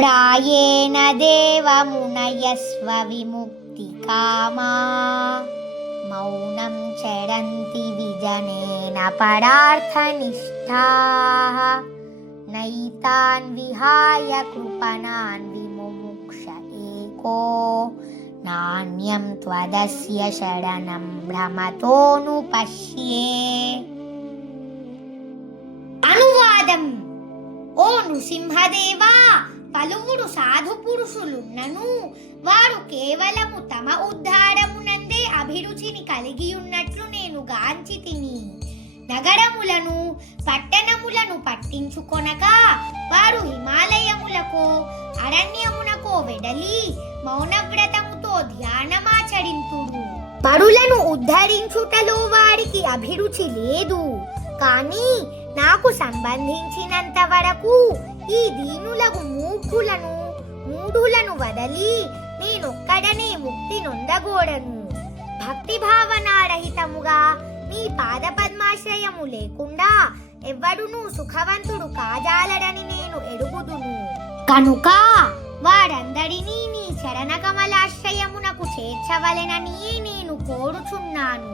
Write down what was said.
ప్రాయేణ దేవమునయస్వ విముక్తికామా మౌనం చరంతి విజనేన పరార్థనిష్టాః నైతాన్ విహాయ కృపణాన్ విముముక్ష ఏకో నాణ్యం త్వదస్య శరణం భ్రమతోను పశ్యే. అనువాదం: ఓ నృసింహదేవా, పలువురు సాధు పురుషులున్నను వారు కేవలము తమ ఉద్ధారమునందే అభిరుచిని కలిగియున్నట్లు నేను గాంచితిని. నగరములను పట్టణములను పట్టించుకొనక వారు హిమాలయములకో అరణ్యమునకో వెడలి మౌనవ్రతముతో ధ్యానమాచరింతురు. పరులను ఉద్ధరించుటలో వారికి అభిరుచి లేదు, కానీ నాకు సంబంధించినంత వరకు ఈ దీనులకు మూఢులను వదలి నేనొక్కడనే ముక్తి నొందగోడను. భక్తి భావనారహితముగా నీ పాద పద్మాశ్రయము లేకుండా ఎవ్వడునూ సుఖవంతుడు కాజాలడని నేను ఎరుగుదును. కనుక వారందరినీ నీ చరణ కమలాశ్రయమునకు చేర్చవలెనని నేను కోరుచున్నాను.